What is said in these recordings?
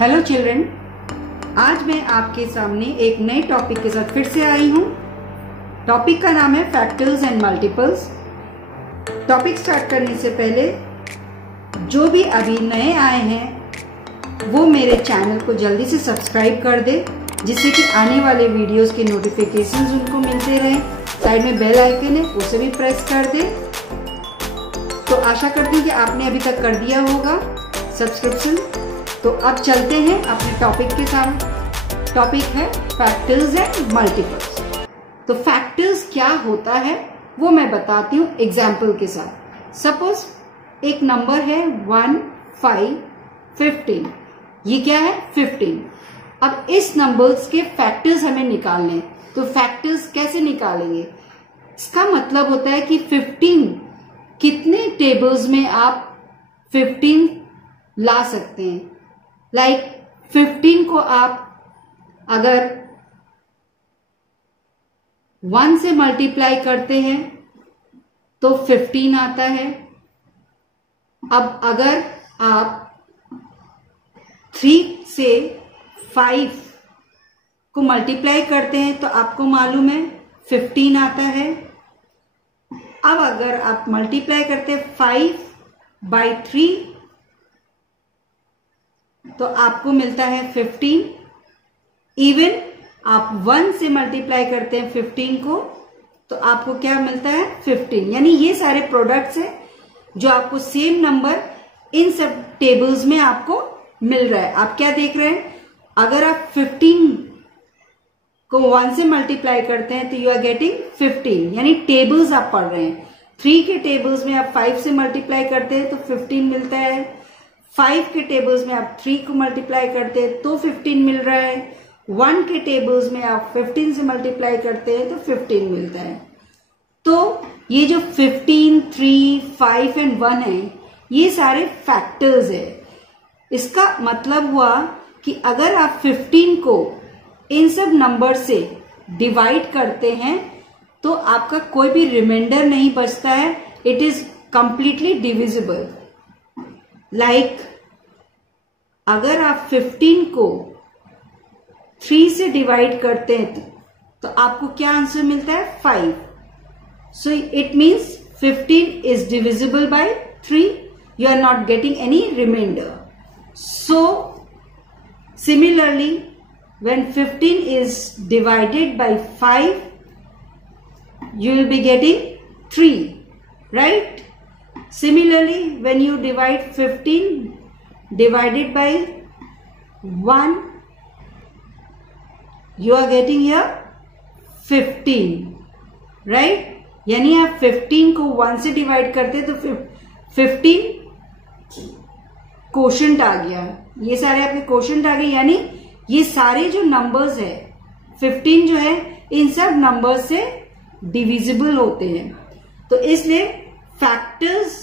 Hello children, आज मैं आपके सामने एक नए टॉपिक के साथ फिर से आई हूँ। टॉपिक का नाम है factors and multiples. Topic start करने से पहले जो भी अभी नए आए हैं वो मेरे चैनल को जल्दी से सब्सक्राइब कर दे, जिससे कि आने वाले वीडियोस के नोटिफिकेशंस उनको मिलते रहे। साइड में बेल आइकन है, उसे भी प्रेस कर दे। तो आशा करती हूँ कि आपने अभी तक कर दिया होगा सब्सक्रिप्शन। तो अब चलते हैं अपने टॉपिक के साथ। टॉपिक है फैक्टर्स एंड मल्टीपल्स। तो फैक्टर्स क्या होता है वो मैं बताती हूँ एग्जाम्पल के साथ। सपोज एक नंबर है 1, 5, 15। ये क्या है? 15। अब इस नंबर्स के फैक्टर्स हमें निकालने हैं। तो फैक्टर्स कैसे निकालेंगे? इसका मतलब होता है कि 15 कितने टेबल्स में आप 15 ला सकते हैं। लाइक 15 को आप अगर 1 से मल्टीप्लाई करते हैं तो 15 आता है। अब अगर आप 3 से 5 को मल्टीप्लाई करते हैं तो आपको मालूम है 15 आता है। अब अगर आप मल्टीप्लाई करते हैं 5/3 तो आपको मिलता है 15। इवन आप 1 से मल्टीप्लाई करते हैं 15 को तो आपको क्या मिलता है? 15। यानी ये सारे प्रोडक्ट्स हैं जो आपको सेम नंबर इन सब टेबल्स में आपको मिल रहा है। आप क्या देख रहे हैं? अगर आप 15 को 1 से मल्टीप्लाई करते हैं तो यू आर गेटिंग 15। यानी टेबल्स आप पढ़ रहे हैं। 3 के टेबल्स में आप 5 से मल्टीप्लाई करते हैं तो 15 मिलता है। 5 के टेबल्स में आप 3 को मल्टीप्लाई करते हैं तो 15 मिल रहा है। 1 के टेबल्स में आप 15 से मल्टीप्लाई करते हैं तो 15 मिलता है। तो ये जो 15, 3, 5 एंड 1 है, ये सारे फैक्टर्स है। इसका मतलब हुआ कि अगर आप 15 को इन सब नंबर से डिवाइड करते हैं तो आपका कोई भी रिमाइंडर नहीं बचता है। It is completely divisible. Like अगर आप 15 को 3 से डिवाइड करते हैं तो आपको क्या आंसर मिलता है? 5। So it means 15 is divisible by 3। You are not getting any reminder. So similarly when 15 is divided by 5, you will be getting 3, right? Similarly, when you divide 15 divided by 1, you are getting here 15, right? यानी आप 15 को 1 से divide करते तो 15 quotient आ गया। ये सारे आपके कोशेंट आ गए। यानी ये सारे जो नंबर्स है 15 जो है इन सब नंबर्स से डिविजिबल होते हैं। तो इसलिए factors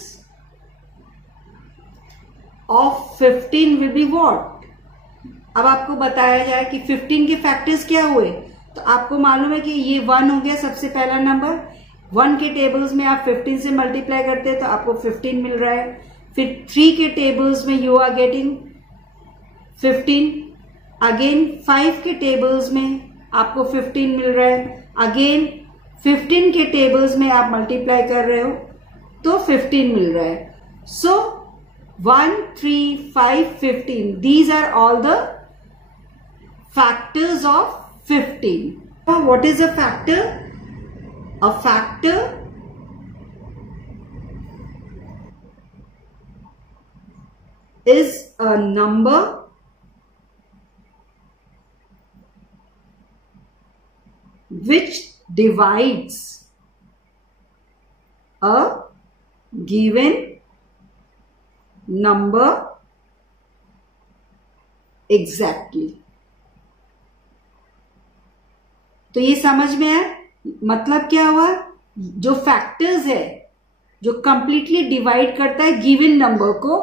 of 15 will be what? अब आपको बताया जाए कि 15 के फैक्टर्स क्या हुए तो आपको मालूम है कि ये 1 हो गया सबसे पहला नंबर। 1 के टेबल्स में आप 15 से मल्टीप्लाई करते हैं तो आपको 15 मिल रहा है। फिर 3 के टेबल्स में यू आर गेटिंग 15। अगेन 5 के टेबल्स में आपको 15 मिल रहा है। अगेन 15 के टेबल्स में आप मल्टीप्लाई कर रहे हो तो 15 मिल रहा है। सो 1, 3, 5, 15, these are all the factors of 15. What is a factor? A factor is a number which divides a given number exactly. तो ये समझ में है मतलब क्या हुआ? जो फैक्टर्स है जो कंप्लीटली डिवाइड करता है गिवन नंबर को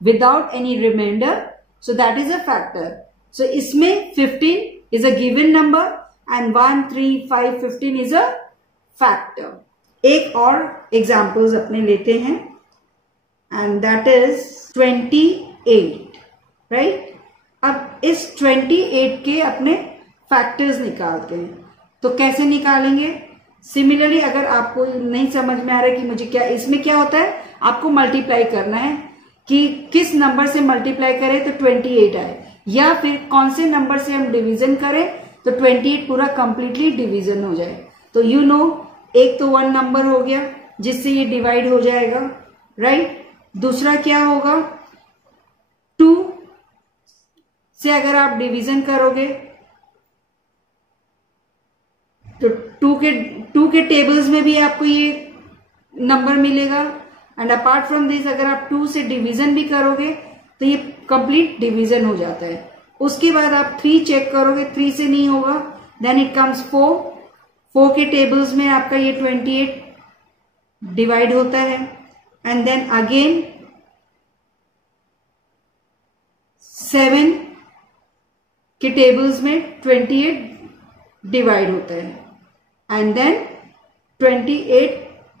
without any reminder, so that is a factor. So इसमें 15 is a given number and 1, 3, 5, 15 is a factor. एक और एग्जाम्पल्स अपने लेते हैं and that is 28, right? अब इस 28 के अपने फैक्टर्स निकालते हैं। तो कैसे निकालेंगे? सिमिलरली अगर आपको नहीं समझ में आ रहा है कि मुझे क्या, इसमें क्या होता है, आपको मल्टीप्लाई करना है कि किस नंबर से मल्टीप्लाई करें तो 28 आए, या फिर कौन से नंबर से हम डिवीजन करें तो 28 पूरा कंप्लीटली डिवीजन हो जाए। तो यू नो, एक तो 1 नंबर हो गया जिससे ये डिवाइड हो जाएगा, राइट। दूसरा क्या होगा, 2 से अगर आप डिवीजन करोगे तो 2 के टेबल्स में भी आपको ये नंबर मिलेगा। एंड अपार्ट फ्रॉम दिस अगर आप 2 से डिवीजन भी करोगे तो ये कंप्लीट डिवीजन हो जाता है। उसके बाद आप 3 चेक करोगे, 3 से नहीं होगा, देन इट कम्स 4 के टेबल्स में आपका ये 28 डिवाइड होता है। एंड देन अगेन 7 के टेबल्स में 28 डिवाइड होता है। एंड देन 28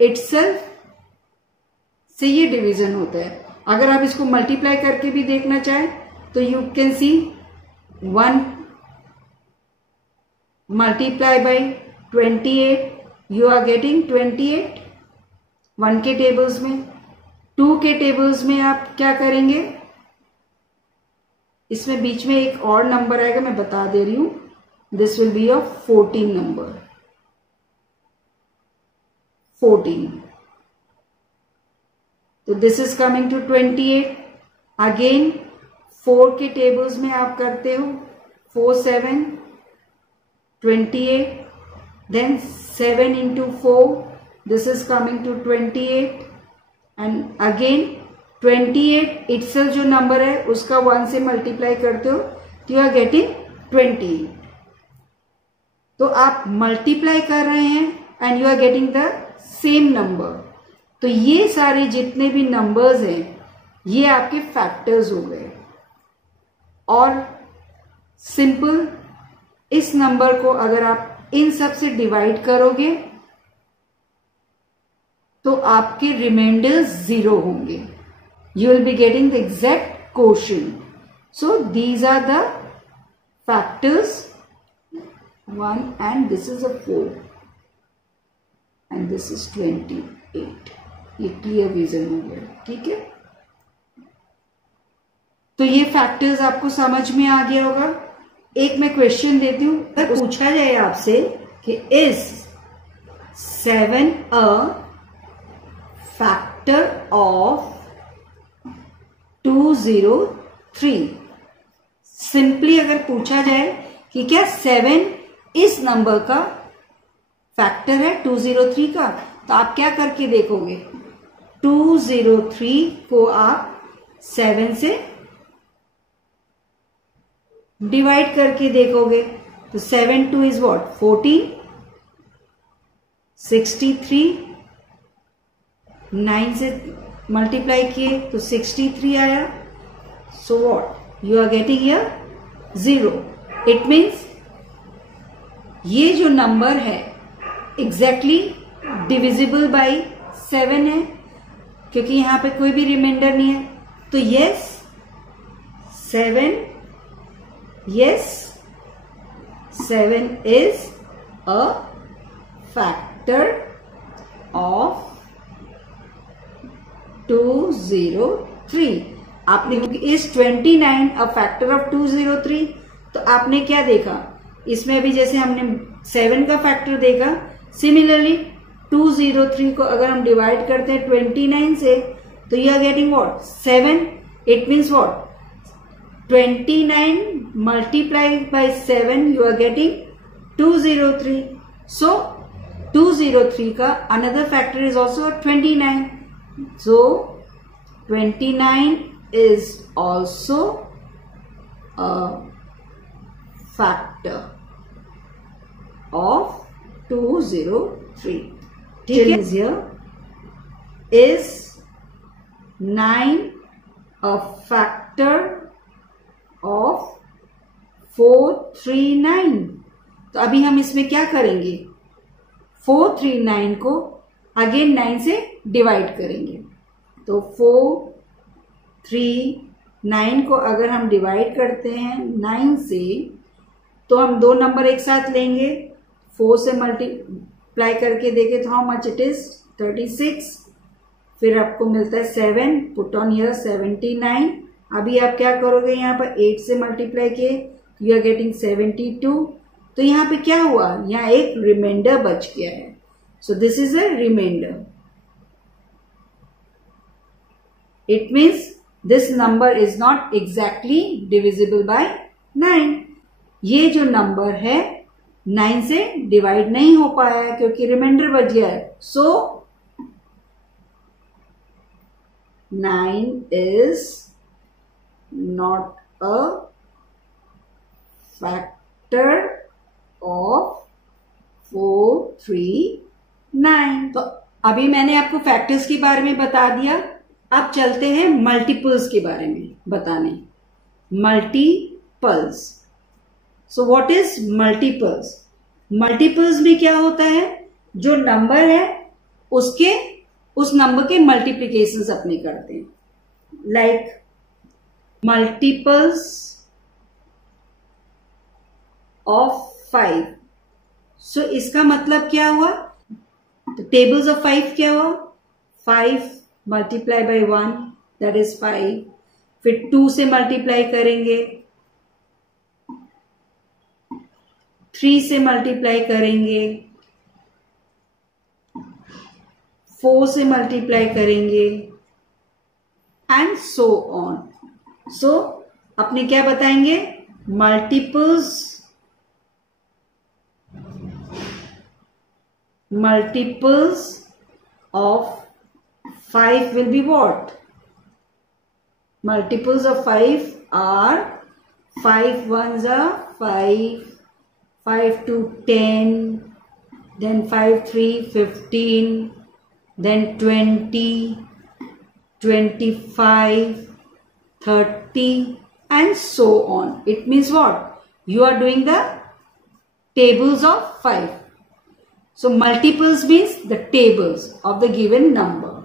इटसेल्फ से ये डिवीजन होता है। अगर आप इसको मल्टीप्लाई करके भी देखना चाहें तो you can see 1 multiply by 28, you are getting 28 1 के टेबल्स में। 2 के टेबल्स में आप क्या करेंगे, इसमें बीच में एक और नंबर आएगा, मैं बता दे रही हूं, this will be a 14 number, 14। तो this is coming to 28। Again 4 के टेबल्स में आप करते हो 4 7 28, then 7 into 4, this is coming to 28, and again 28 itself जो नंबर है उसका 1 से मल्टीप्लाई करते हो तो यू आर गेटिंग 28। तो आप मल्टीप्लाई कर रहे हैं and you are getting the same number. तो ये सारे जितने भी नंबर्स हैं ये आपके फैक्टर्स हो गए। और सिंपल इस नंबर को अगर आप इन सब से डिवाइड करोगे तो आपके रिमाइंडर्स 0 होंगे, you will be getting the exact quotient. So these are the factors 1 and this is a 4 and this is 28। ये क्लियर विजन हो गया, ठीक है। तो ये फैक्टर्स आपको समझ में आ गया होगा। एक मैं क्वेश्चन देती हूं, अगर पूछा जाए आपसे कि is 7 a factor of 203, simply अगर पूछा जाए कि क्या 7 इस नंबर का फैक्टर है 203 का, तो आप क्या करके देखोगे, 203 को आप 7 से डिवाइड करके देखोगे तो 7 2 इज व्हाट 14, 63 9 से मल्टीप्लाई किए तो 63 आया। So what you are getting here 0। It means ये जो नंबर है एग्जैक्टली डिविजिबल बाय 7 है, क्योंकि यहां पे कोई भी रिमाइंडर नहीं है। तो yes 7 is a factor of 203। आपने इस 29 a factor of 203, तो आपने क्या देखा, इसमें भी जैसे हमने 7 का फैक्टर देखा, सिमिलरली 203 को अगर हम डिवाइड करते हैं 29 से तो you are getting what 7। It means what 29 multiplied by 7 you are getting 203. So 203 का another factor is also 29. So 29 is also a factor of 203. Till here is 9 a factor of 439। तो अभी हम इसमें क्या करेंगे, 439 को अगेन 9 से डिवाइड करेंगे। तो 4 3 9 को अगर हम डिवाइड करते हैं 9 से, तो हम दो नंबर एक साथ लेंगे, 4 से मल्टीप्लाई करके देखें तो हाउ मच इट इज 36। फिर आपको मिलता है 7, पुट ऑन हियर 79। अभी आप क्या करोगे, यहाँ पर 8 से मल्टीप्लाई किए, यू आर गेटिंग 72। तो यहाँ पे क्या हुआ, यहाँ एक रिमाइंडर बच गया है। So this is a reminder. It means this number is not exactly divisible by 9। ये जो नंबर है 9 से डिवाइड नहीं हो पाया है क्योंकि रिमाइंडर बच गया है। सो 9 is not a factor of 439। तो अभी मैंने आपको फैक्टर्स के बारे में बता दिया। अब चलते हैं मल्टीपल्स के बारे में बताने। Multiples, so what is multiples? Multiples में क्या होता है, जो नंबर है उसके उस नंबर के मल्टीप्लीकेशंस अपने करते हैं। Like multiples of 5। सो इसका मतलब क्या हुआ, तो टेबल्स ऑफ 5 क्या हुआ, 5 मल्टीप्लाई बाय 1 दैट इज 5। फिर 2 से मल्टीप्लाई करेंगे, 3 से मल्टीप्लाई करेंगे, 4 से मल्टीप्लाई करेंगे, एंड सो ऑन। सो अपने क्या बताएंगे, multiples of 5 will be what? Multiples of 5 are 5 ones are 5, 5 to 10, then 5 3 15, then 20, 25, 30, and so on. It means what? You are doing the tables of 5. So multiples means the tables of the given number.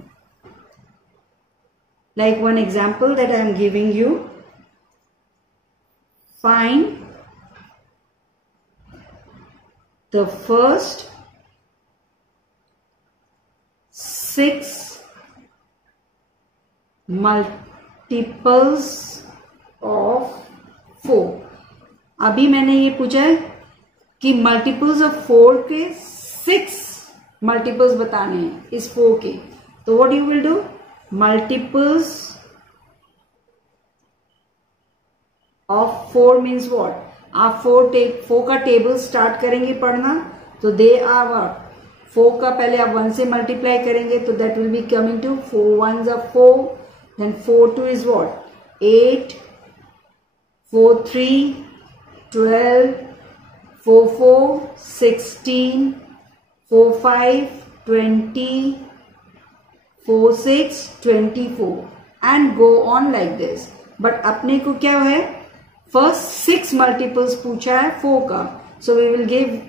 Like one example that I am giving you. Find the first 6 multiples of 4। अभी मैंने ये पूछा है कि multiples of 4 के 6 multiples बताने हैं इस 4 के। तो what you will do, multiples of 4 means what, आप 4 का टेबल स्टार्ट करेंगे पढ़ना, तो दे आर व्हाट, 4 का पहले आप 1 से मल्टीप्लाई करेंगे तो that will be coming to 4 1s are 4, then 4 2 is what, 8, 4 3 12, 4 4 16, 4 5 20, 4 6 24 and go on like this। But अपने को क्या है, फर्स्ट 6 मल्टीपल्स पूछा है 4 का, so we will give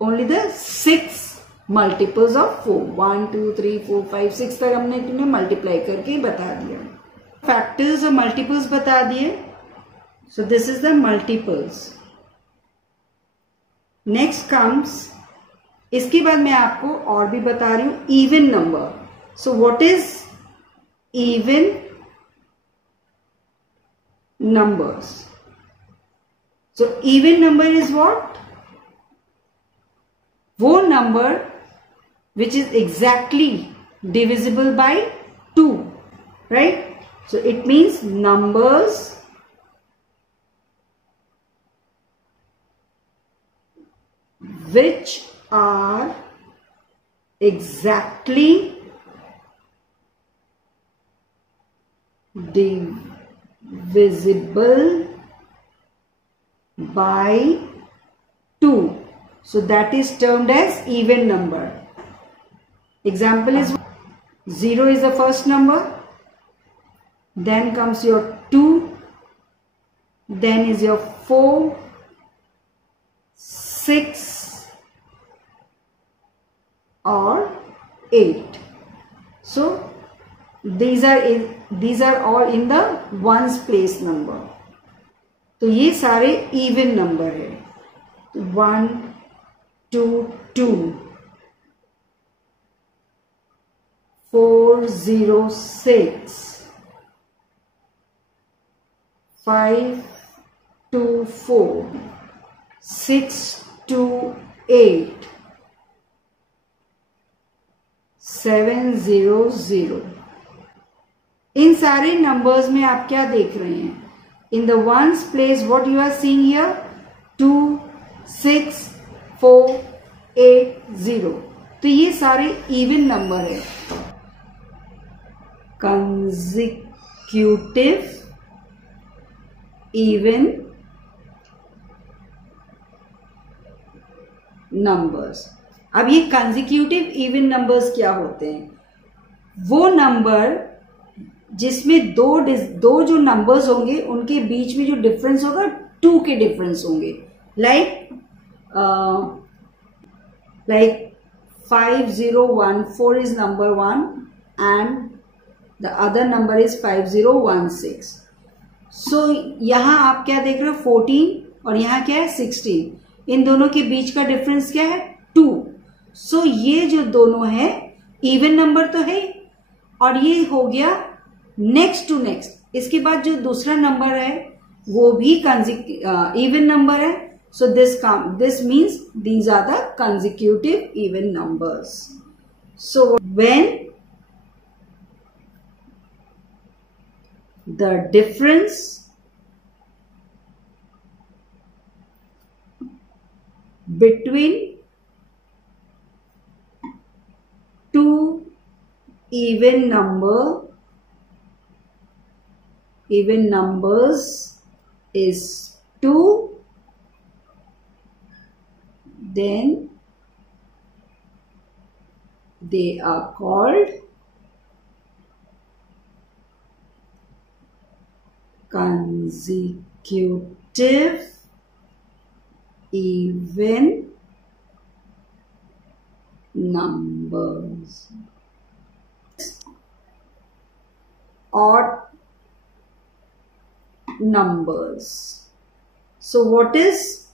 only the 6 multiples of 4। 1 2 3 4 5 6 तक हमने तुम्हें मल्टीप्लाई करके बता दिया, फैक्टर्स और मल्टीपल्स बता दिए। सो this is the multiples. Next comes, इसके बाद मैं आपको और भी बता रही हूं even number. So what is even numbers? So even number is what? वो number which is exactly divisible by 2, right? So it means numbers which are exactly divisible by 2. So that is termed as even number. Example is 0 is the first number, then comes your 2, then is your 4, 6 or 8. So these are all in the ones place number. तो ये सारे even number है. 1 2 2 4 0 6 5 2 4 6 2 8 7 0 0. इन सारे numbers में आप क्या देख रहे हैं? In the ones place what you are seeing here 2 6 4 8 0. तो ये सारे इवन नंबर है. Consecutive even numbers. अब ये कंसेक्यूटिव इवन नंबर्स क्या होते हैं? वो नंबर जिसमें दो जो नंबर्स होंगे उनके बीच में जो डिफरेंस होगा 2 के डिफरेंस होंगे. Like 5014 is number 1 and the other number is 5016. सो यहां आप क्या देख रहे हो? 14 और यहां क्या है? 16. इन दोनों के बीच का डिफरेंस क्या है? 2. सो ये जो दोनों है इवन नंबर तो है और ये हो गया नेक्स्ट टू नेक्स्ट. इसके बाद जो दूसरा नंबर है वो भी इवन नंबर है. So this means these are the consecutive even numbers. So when the difference between two even numbers is 2, then they are called consecutive even numbers. Odd numbers. So what is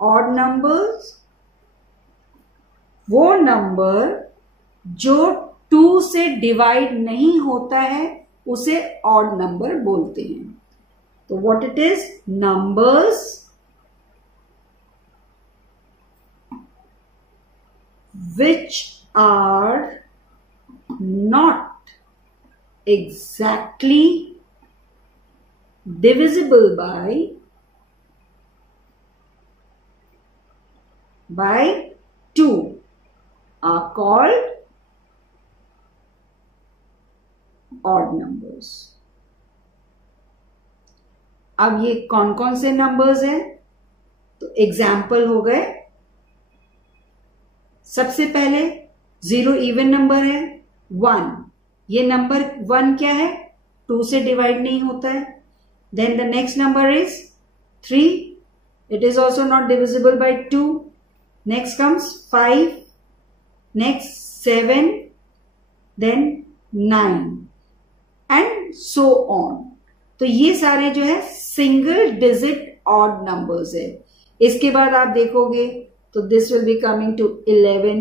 odd numbers? वो number जो 2 से divide नहीं होता है उसे odd number बोलते हैं. तो what it is? Numbers which are not exactly divisible by 2 are called odd numbers. अब ये कौन कौन से नंबर्स हैं? तो एग्जाम्पल हो गए. सबसे पहले 0 इवन नंबर है. 1, ये नंबर 1 क्या है? 2 से डिवाइड नहीं होता है. Then the next number is 3. It is also not divisible by 2. Next comes 5, next 7, then 9 and so on. तो ये सारे जो है सिंगल डिजिट ऑड नंबर्स है. इसके बाद आप देखोगे तो this will be coming to 11,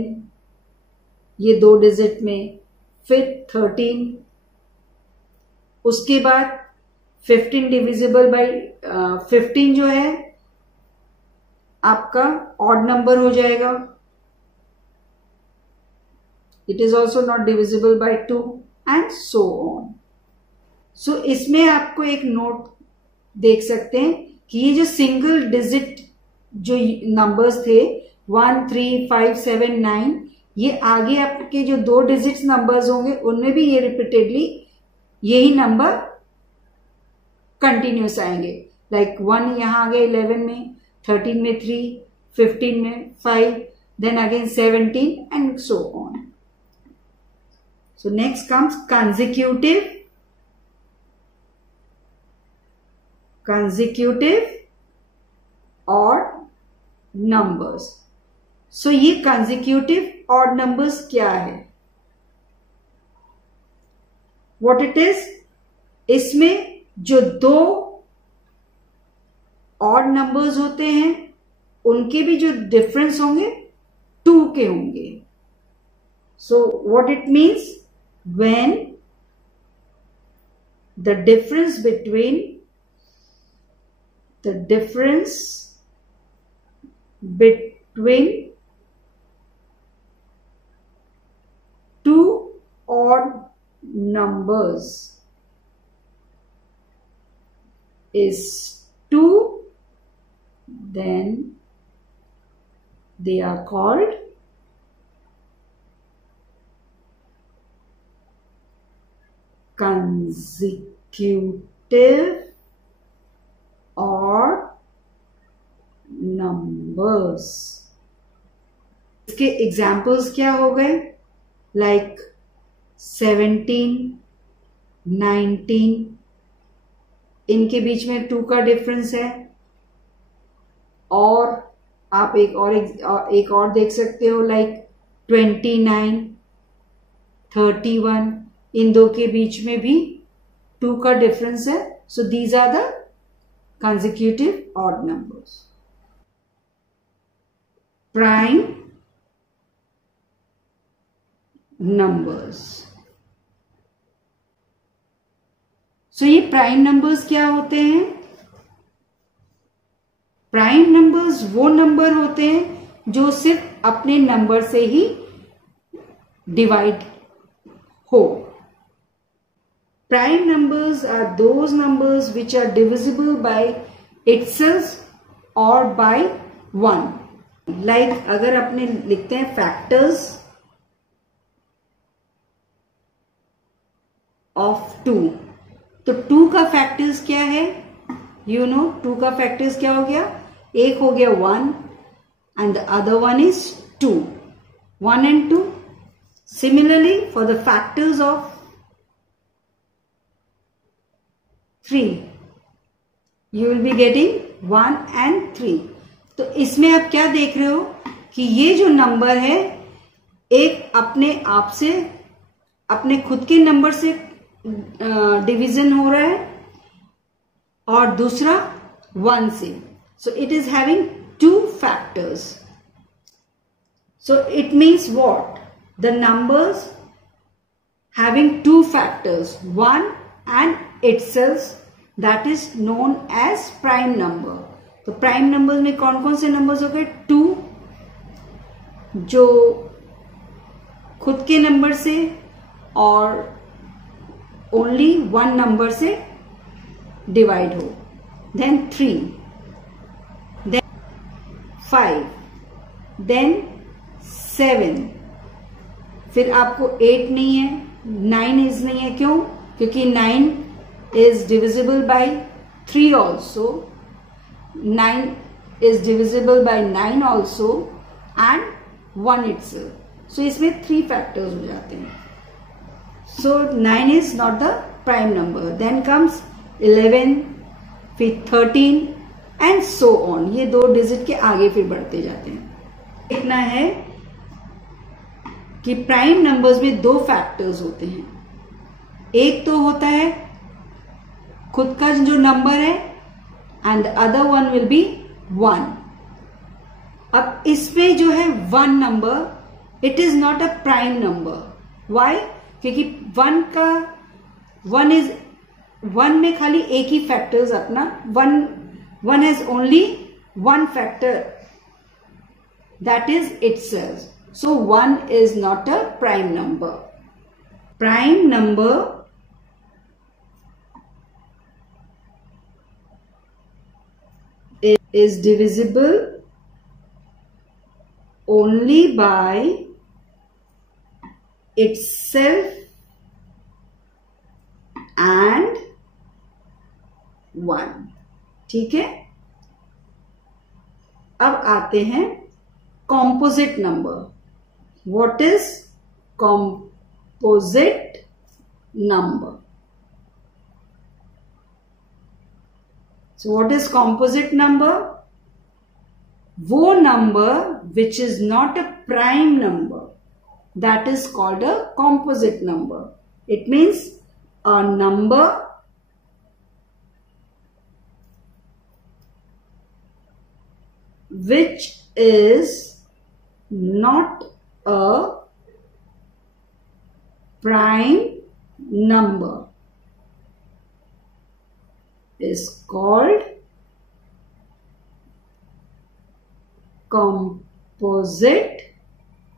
ये 2 डिजिट में. फिर 13, उसके बाद 15 डिविजिबल बाय 15 जो है आपका ऑड नंबर हो जाएगा. It is also not divisible by 2 and so on. So इसमें आपको एक नोट देख सकते हैं कि ये जो सिंगल डिजिट जो नंबर्स थे 1 3 5 7 9, ये आगे आपके जो 2 डिजिट्स नंबर्स होंगे उनमें भी ये रिपीटेडली यही नंबर कंटिन्यूस आएंगे. लाइक 1 यहां आ गए 11 में, 13 में 3, 15 में 5, then again 17 and so on. So next comes consecutive odd numbers. So ये consecutive odd numbers क्या है? व्हाट इट इज, इसमें जो दो ऑड नंबर्स होते हैं उनके भी जो डिफरेंस होंगे 2 के होंगे. So what it means, when the difference between two odd numbers is 2, then they are called consecutive odd numbers. इसके एग्जाम्पल्स क्या हो गए, लाइक 17, 19, इनके बीच में 2 का डिफरेंस है. और आप एक और देख सकते हो, लाइक 29, 31, इन दो के बीच में भी 2 का डिफरेंस है. सो these are the consecutive odd numbers. Prime numbers. So ये प्राइम नंबर्स क्या होते हैं? प्राइम नंबर्स वो नंबर होते हैं जो सिर्फ अपने नंबर से ही डिवाइड हो. Prime numbers are those numbers which are divisible by itself or by 1. Like अगर अपने लिखते हैं factors of 2, तो 2 का factors क्या है? You know 2 का factors क्या हो गया? एक हो गया 1 and the other one is 2. 1 and 2. Similarly, for the factors of 3, you will be getting 1 and 3. तो इसमें आप क्या देख रहे हो कि ये जो नंबर है एक अपने आप से, अपने खुद के नंबर से डिवीजन हो रहा है और दूसरा 1 से. So it is having 2 factors. So it means what, the numbers having 2 factors, 1 and itself, that is known as prime number. तो प्राइम नंबर्स में कौन कौन से नंबर्स हो गए? 2 जो खुद के नंबर से और ओनली 1 नंबर से डिवाइड हो, देन 3, देन 5, देन 7, फिर आपको 8 नहीं है, 9 इज नहीं है. क्यों? क्योंकि 9 is divisible by 3 also, 9 is divisible by 9 also and 1 itself. So इसमें 3 factors हो जाते हैं. So 9 is not the prime number. Then comes 11, फिर 13 and so on. ये 2 डिजिट के आगे फिर बढ़ते जाते हैं. देखना है कि प्राइम नंबर्स में 2 फैक्टर्स होते हैं. एक तो होता है खुद का जो नंबर है and the other one will be 1. अब इसमें जो है 1 number, it is not a prime number. Why? क्योंकि 1 में खाली एक ही फैक्टर्स अपना 1 has only 1 factor, that is itself. So 1 is not a prime number. Prime number is divisible only by itself and 1. ठीक है. अब आते हैं composite number. What is composite number? So what is composite number? वो number which is not a prime number, that is called a composite number. It means a number which is not a prime number is called composite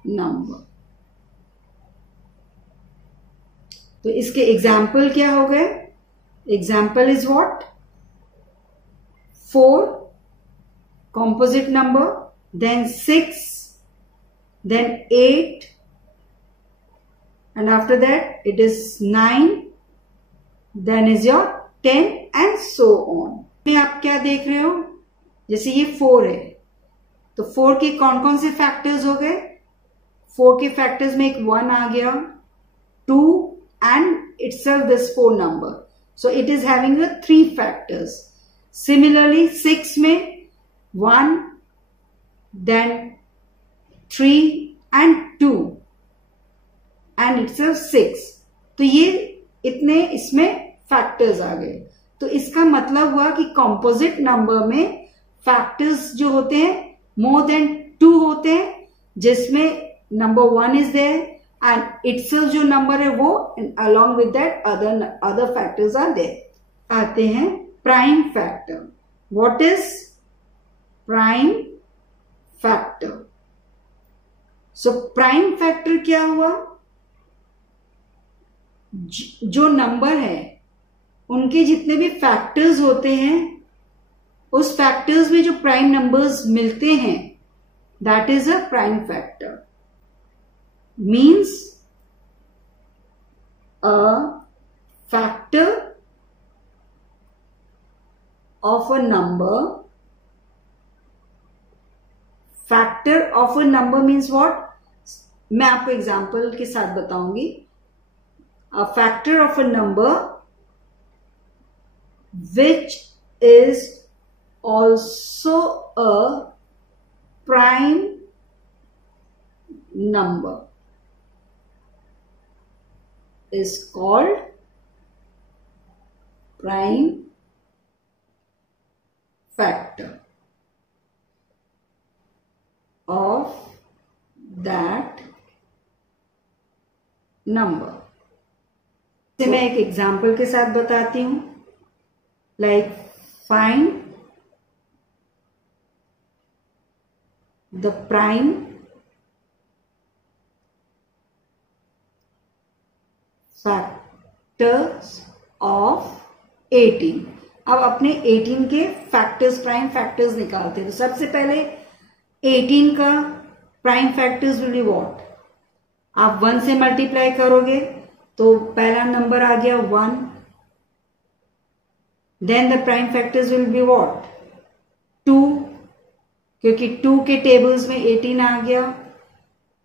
number. तो इसके example क्या हो गए? Example is what? 4 composite number, then 6, then 8, and after that it is 9, then is your 10 and so on. आप क्या देख रहे हो? जैसे ये 4 है तो 4 के कौन कौन से फैक्टर्स हो गए? 4 के फैक्टर्स में एक 1 आ गया, 2 and itself this 4 number, so it is having a 3 factors. Similarly 6 में 1, then 3 and 2 and itself 6. तो ये इतने इसमें फैक्टर्स आ गए. तो इसका मतलब हुआ कि कॉम्पोजिट नंबर में फैक्टर्स जो होते हैं मोर देन 2 होते हैं, जिसमें number 1 is there and itself जो नंबर है वो along with that other factors are there. आते हैं prime factor. What is prime factor? So prime factor क्या हुआ? जो नंबर है उनके जितने भी फैक्टर्स होते हैं उस फैक्टर्स में जो प्राइम नंबर्स मिलते हैं that is a prime factor. Means a factor of a number. Factor of a number means what? मैं आपको एग्जाम्पल के साथ बताऊंगी. A factor of a number which is also a prime number is called prime factor of that number. मैं एक example के साथ बताती हूं. Like find the prime factors of 18. अब अपने 18 के फैक्टर्स, प्राइम फैक्टर्स निकालते हैं. तो सबसे पहले 18 का prime factors will be what? आप 1 से मल्टीप्लाई करोगे तो पहला नंबर आ गया 1. Then the prime factors will be what? 2, क्योंकि 2 के टेबल्स में 18 आ गया.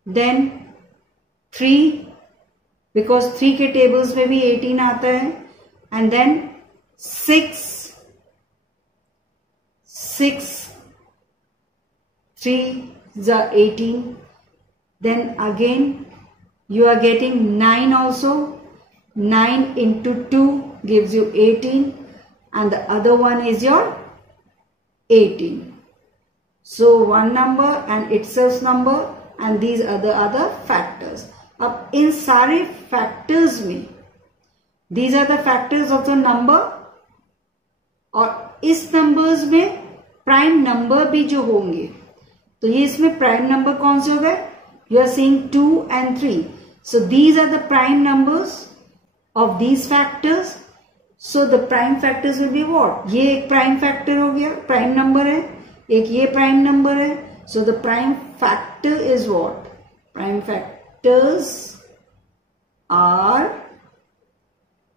देन 3, बिकॉज 3 के टेबल्स में भी 18 आता है. And then 6, 3 is 18. Then again you are getting 9 also. 9 into 2 gives you 18 and the other one is your 18. So one number and itself number and these are the other factors. अब इन सारे factors में these are the factors of the number और इस numbers में prime number भी जो होंगे तो ये इसमें प्राइम नंबर कौन से हो गए? You are seeing 2 and 3. So these are the prime numbers of these factors. So the prime factors will be what? ये एक प्राइम फैक्टर हो गया, प्राइम नंबर है. एक ये प्राइम नंबर है. So the prime factor is what? Prime factors are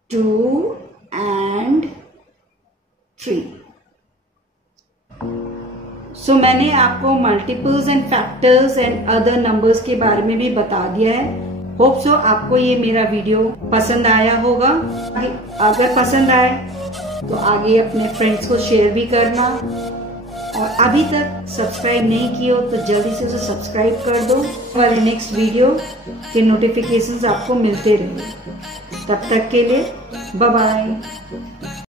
2 and 3. So मैंने आपको multiples and factors and other numbers के बारे में भी बता दिया है. होप सो आपको ये मेरा वीडियो पसंद आया होगा. अगर पसंद आए तो आगे अपने फ्रेंड्स को शेयर भी करना और अभी तक सब्सक्राइब नहीं किया हो तो जल्दी से उसे सब्सक्राइब कर दो. हमारे नेक्स्ट वीडियो के नोटिफिकेशंस आपको मिलते रहेंगे. तब तक के लिए बाय बाय।